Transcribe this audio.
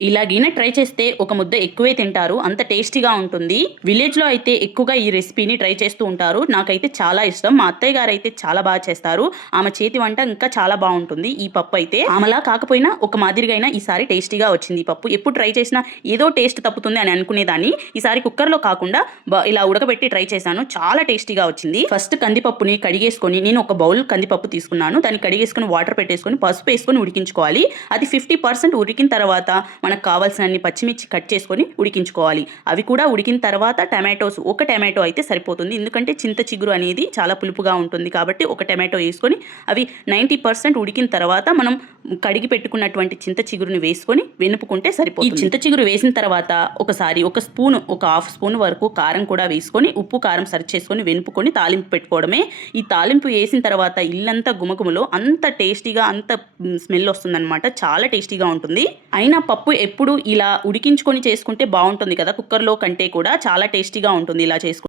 ఇలాగైనా ట్రై చేస్తే ఒక ముద్ద ఎక్కువే తింటారు. అంత టేస్టీగా ఉంటుంది. విలేజ్‌లో అయితే ఎక్కువగా ఈ రెసిపీని ట్రై చేస్తూ ఉంటారు. నాకైతే చాలా ఇష్టం. మా అత్తయ్య గారైతే చాలా బాగా చేస్తారు. ఆమె చేతి వంట ఇంకా చాలా బావుంటుంది. ఈ పప్పయితే ఆమెలా కాకపోయినా ఒక మాదిరిగా అయినా ఈసారి టేస్టీగా వచ్చింది ఈ పప్పు. ఎప్పుడు ట్రై చేసినా ఏదో టేస్ట్ తప్పుతుంది అని అనుకునేదాన్ని. ఈసారి కుక్కర్‌లో కాకుండా ఇలా ఉడకబెట్టి ట్రై చేశాను. చాలా టేస్టీగా వచ్చింది. ఫస్ట్ కందిపప్పుని కడిగేసుకొని నేను ఒక బౌల్ కందిపప్పు తీసుకున్నాను. దాన్ని కడిగేసుకొని వాటర్ పెట్టేసుకొని పసుపేసుకొని ఉడికించుకోవాలి. అది 50% ఉడికిన తర్వాత మనకు కావాల్సినన్ని పచ్చిమిర్చి కట్ చేసుకొని ఉడికించుకోవాలి. అవి కూడా ఉడికిన తర్వాత టమాటోస్ ఒక టమాటో అయితే సరిపోతుంది. ఎందుకంటే చింత చిగురు అనేది చాలా పులుపుగా ఉంటుంది కాబట్టి ఒక టమాటో వేసుకొని అవి 90% ఉడికిన తర్వాత మనం కడిగి పెట్టుకున్నటువంటి చింత చిగురుని వేసుకొని వెనుపుకుంటే సరిపోతుంది. ఈ చింత చిగురు వేసిన తర్వాత ఒకసారి ఒక హాఫ్ స్పూన్ వరకు కారం కూడా వేసుకొని ఉప్పు కారం సరి చేసుకొని వెనుపుకొని తాలింపు పెట్టుకోవడమే. ఈ తాలింపు వేసిన తర్వాత ఇల్లంతా గుమగుమలో అంత టేస్టీగా అంత స్మెల్ వస్తుందన్నమాట. చాలా టేస్టీగా ఉంటుంది. అయినా పప్పు ఎప్పుడు ఇలా ఉడికించుకొని చేసుకుంటే బాగుంటుంది కదా, కుక్కర్లో కంటే కూడా చాలా టేస్టీగా ఉంటుంది ఇలా చేసుకుంటే.